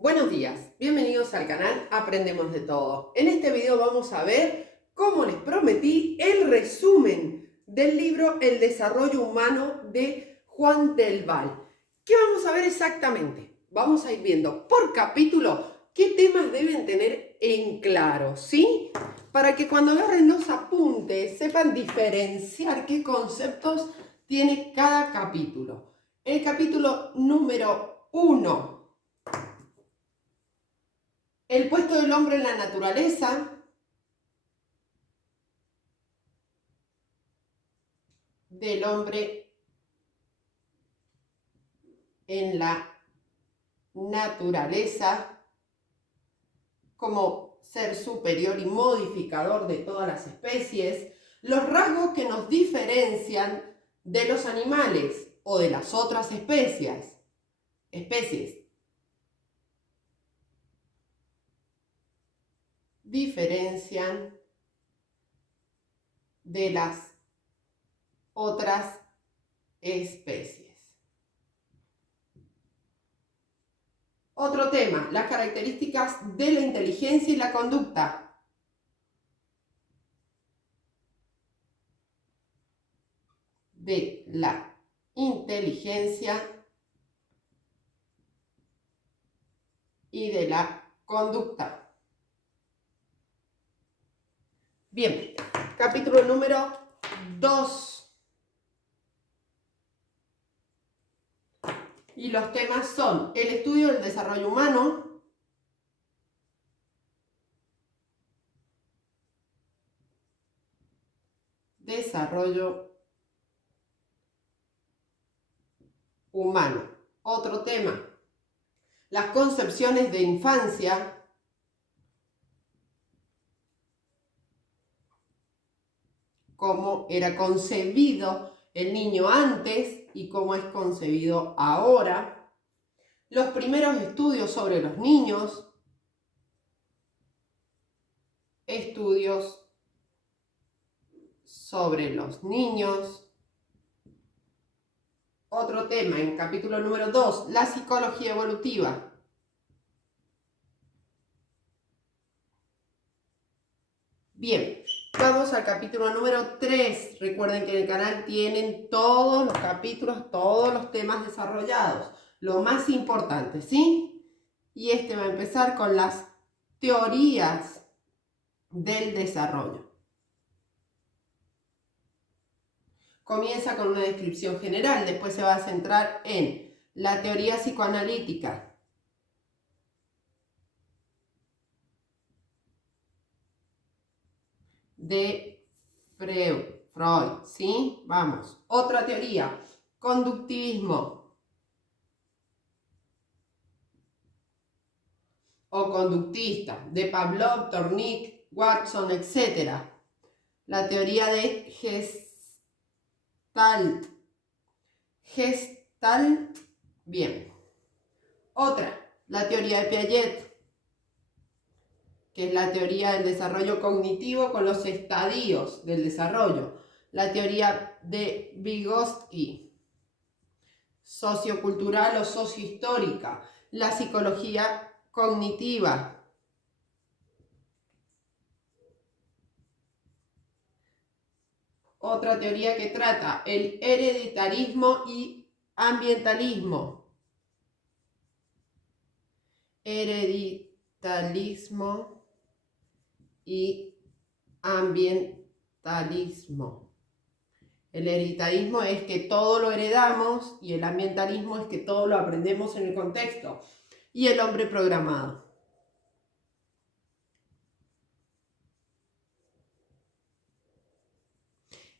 Buenos días, bienvenidos al canal Aprendemos de Todo. En este video vamos a ver, como les prometí, el resumen del libro El desarrollo humano de Juan del Val. ¿Qué vamos a ver exactamente? Vamos a ir viendo por capítulo qué temas deben tener en claro, ¿sí? Para que cuando agarren los apuntes sepan diferenciar qué conceptos tiene cada capítulo. El capítulo número 1. El puesto del hombre en la naturaleza, del hombre en la naturaleza como ser superior y modificador de todas las especies, los rasgos que nos diferencian de los animales o de las otras especies. Diferencian de las otras especies. Otro tema, las características de la inteligencia y la conducta. De la inteligencia y de la conducta. Bien, capítulo número 2. Y los temas son el estudio del desarrollo humano, desarrollo humano. Otro tema, las concepciones de infancia, cómo era concebido el niño antes y cómo es concebido ahora, los primeros estudios sobre los niños, estudios sobre los niños. Otro tema en capítulo número 2, la psicología evolutiva. Bien, vamos al capítulo número 3. Recuerden que en el canal tienen todos los capítulos, todos los temas desarrollados. Lo más importante, ¿sí? Y este va a empezar con las teorías del desarrollo. Comienza con una descripción general, después se va a centrar en la teoría psicoanalítica, de Freud, ¿sí? Vamos. Otra teoría, conductivismo o conductista, de Pavlov, Tornik, Watson, etc. La teoría de Gestalt, bien. Otra, la teoría de Piaget, que es la teoría del desarrollo cognitivo con los estadios del desarrollo. La teoría de Vygotsky, sociocultural o sociohistórica. La psicología cognitiva. Otra teoría que trata el hereditarismo y ambientalismo. Hereditarismo y ambientalismo. El hereditarismo es que todo lo heredamos y el ambientalismo es que todo lo aprendemos en el contexto. Y el hombre programado.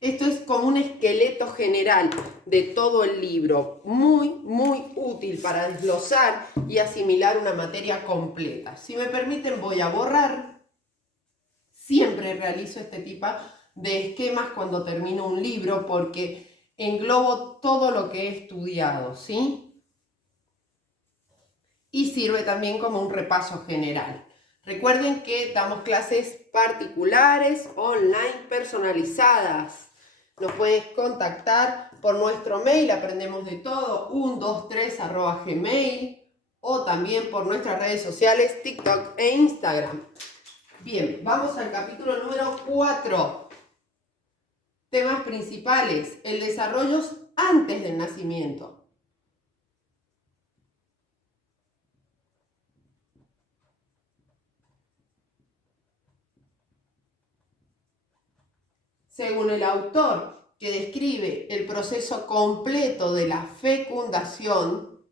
Esto es como un esqueleto general de todo el libro, muy útil para desglosar y asimilar una materia completa. Si me permiten, voy a borrar. Siempre realizo este tipo de esquemas cuando termino un libro porque englobo todo lo que he estudiado, ¿sí? Y sirve también como un repaso general. Recuerden que damos clases particulares, online, personalizadas. Nos puedes contactar por nuestro mail, aprendemos de todo, 123@gmail. o también por nuestras redes sociales, TikTok e Instagram. Bien, vamos al capítulo número 4. Temas principales, el desarrollo antes del nacimiento. Según el autor, que describe el proceso completo de la fecundación,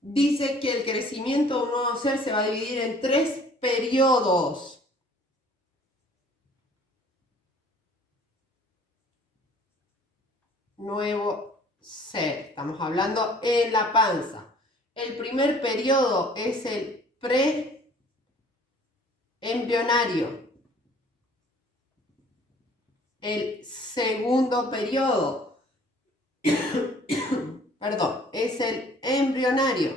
dice que el crecimiento de un nuevo ser se va a dividir en 3 periodos. Nuevo ser, estamos hablando en la panza. El primer periodo es el preembrionario. El segundo periodo, perdón, es el embrionario.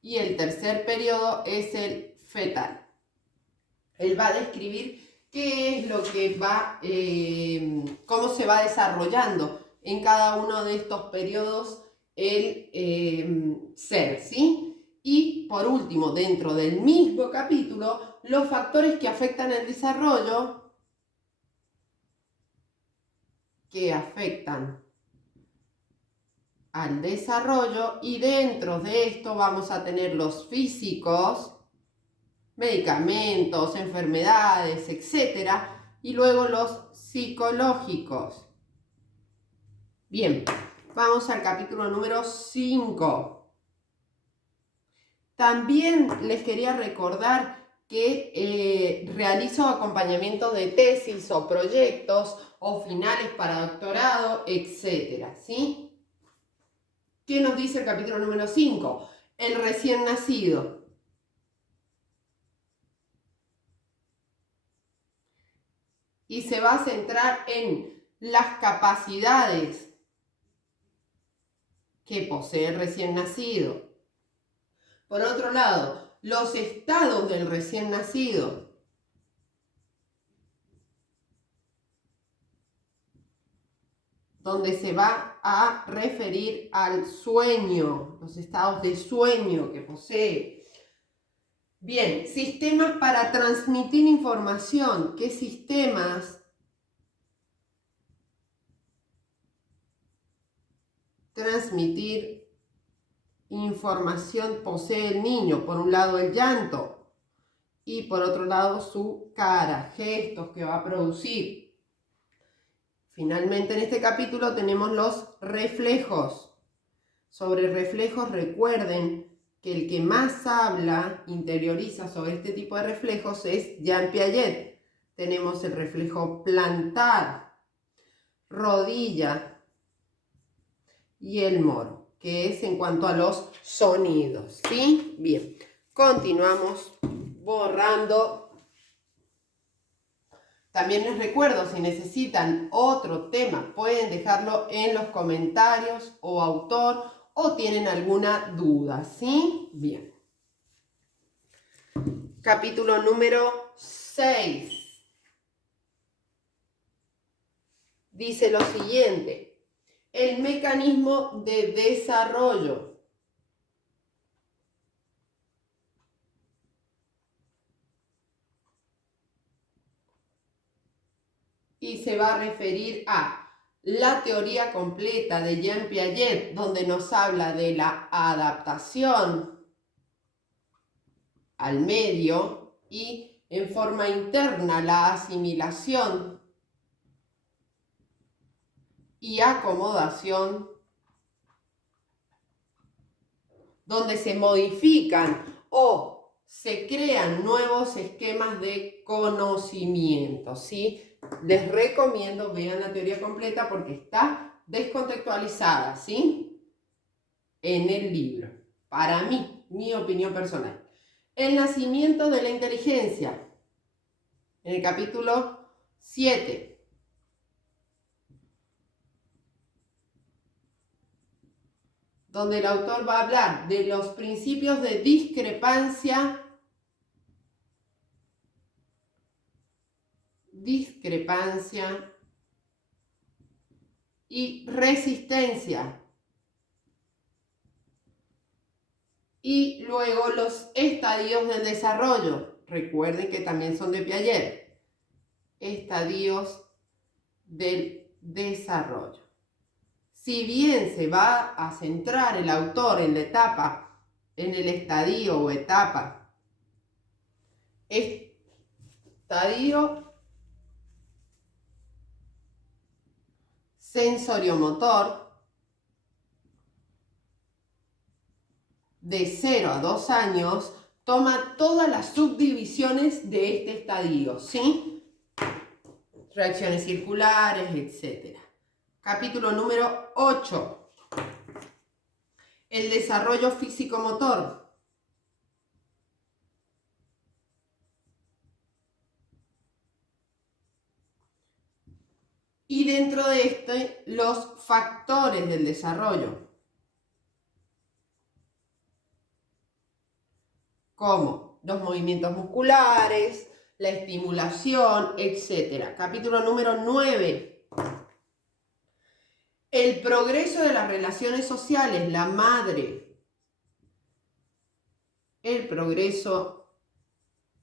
Y el tercer periodo es el fetal. Él va a describir qué es lo que va, cómo se va desarrollando en cada uno de estos periodos el ser, ¿sí? Y por último, dentro del mismo capítulo, los factores que afectan el desarrollo, y dentro de esto vamos a tener los físicos, medicamentos, enfermedades, etc. Y luego los psicológicos. Bien, vamos al capítulo número 5. También les quería recordar que realizo acompañamiento de tesis o proyectos o finales para doctorado, etc. ¿Sí? ¿Qué nos dice el capítulo número 5? El recién nacido. Y se va a centrar en las capacidades que posee el recién nacido. Por otro lado, los estados del recién nacido. Donde se va a referir al sueño, los estados de sueño que posee. Bien, sistemas para transmitir información. ¿Qué sistemas transmitir información posee el niño? Por un lado el llanto y por otro lado su cara, gestos que va a producir. Finalmente en este capítulo tenemos los reflejos. Sobre reflejos recuerden que el que más habla, interioriza sobre este tipo de reflejos es Jean Piaget. Tenemos el reflejo plantar, rodilla y el moro, que es en cuanto a los sonidos, ¿sí? Bien, continuamos borrando. También les recuerdo, si necesitan otro tema, pueden dejarlo en los comentarios o autor o tienen alguna duda, ¿sí? Bien. Capítulo número 6. Dice lo siguiente: el mecanismo de desarrollo. Y se va a referir a la teoría completa de Jean Piaget, donde nos habla de la adaptación al medio y en forma interna la asimilación y acomodación, donde se modifican o se crean nuevos esquemas de conocimiento, ¿sí? Les recomiendo vean la teoría completa porque está descontextualizada, ¿sí? En el libro. Para mí, mi opinión personal. El nacimiento de la inteligencia. En el capítulo 7. Donde el autor va a hablar de los principios de discrepancia y resistencia. Y luego los estadios del desarrollo. Recuerden que también son de Piaget. Estadios del desarrollo. Si bien se va a centrar el autor en la etapa, en el estadio o etapa, estadio sensoriomotor, de 0 a 2 años, toma todas las subdivisiones de este estadio, ¿sí? Reacciones circulares, etc. Capítulo número 8. El desarrollo físico-motor. Y dentro de este, los factores del desarrollo, como los movimientos musculares, la estimulación, etc. Capítulo número 9. El progreso de las relaciones sociales, la madre. El progreso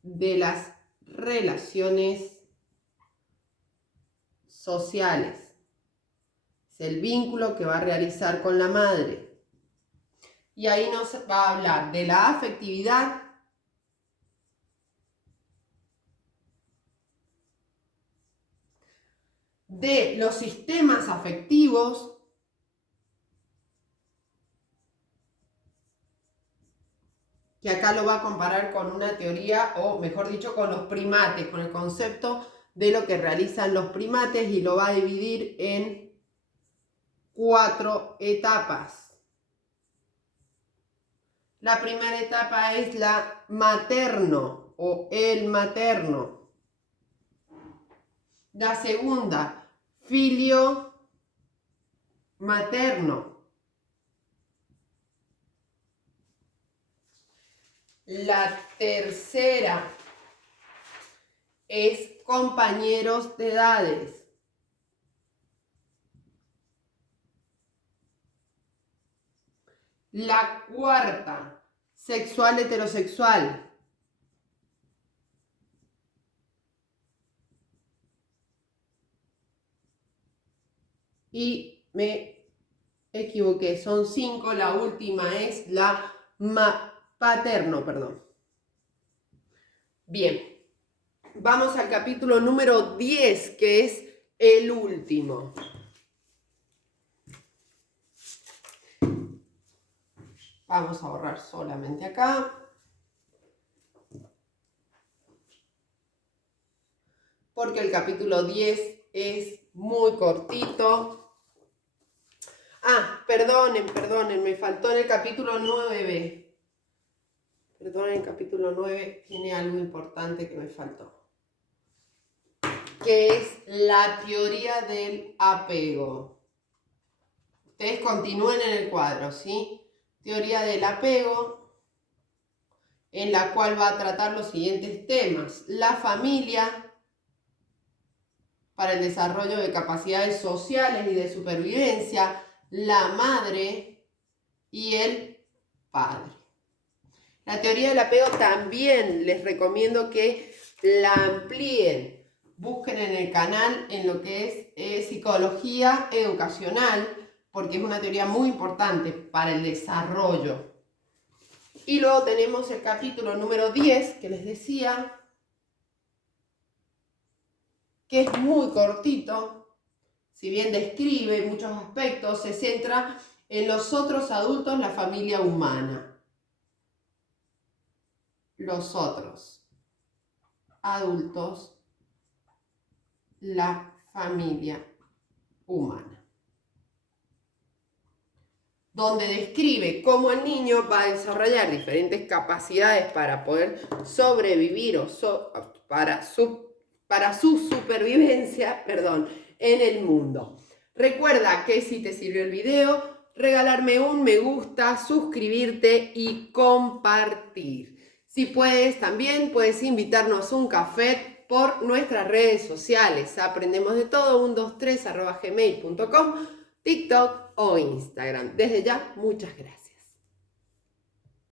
de las relaciones sociales. Es el vínculo que va a realizar con la madre. Y ahí nos va a hablar de la afectividad, de los sistemas afectivos, que acá lo va a comparar con una teoría, o mejor dicho, con los primates, con el concepto de lo que realizan los primates, y lo va a dividir en 4 etapas. La primera etapa es la materno o el materno. La segunda, filio materno. La tercera es compañeros de edades. La cuarta, sexual heterosexual. Y me equivoqué, son 5, la última es la paterno, perdón. Bien, vamos al capítulo número 10, que es el último. Vamos a borrar solamente acá. Porque el capítulo 10 es muy cortito. Ah, perdonen, me faltó en el capítulo 9. Perdonen, el capítulo 9 tiene algo importante que me faltó. Que es la teoría del apego. Ustedes continúen en el cuadro, ¿sí? Teoría del apego, en la cual va a tratar los siguientes temas. La familia, para el desarrollo de capacidades sociales y de supervivencia, la madre y el padre. La teoría del apego también les recomiendo que la amplíen. Busquen en el canal en lo que es psicología educacional, porque es una teoría muy importante para el desarrollo. Y luego tenemos el capítulo número 10, que les decía, que es muy cortito. Si bien describe muchos aspectos, se centra en los otros adultos, la familia humana. Los otros adultos, la familia humana. Donde describe cómo el niño va a desarrollar diferentes capacidades para poder sobrevivir o para su supervivencia, en el mundo. Recuerda que si te sirvió el video, regalarme un me gusta, suscribirte y compartir. Si puedes, también puedes invitarnos a un café por nuestras redes sociales. Aprendemos de todo, 123@gmail.com. TikTok o Instagram. Desde ya, muchas gracias.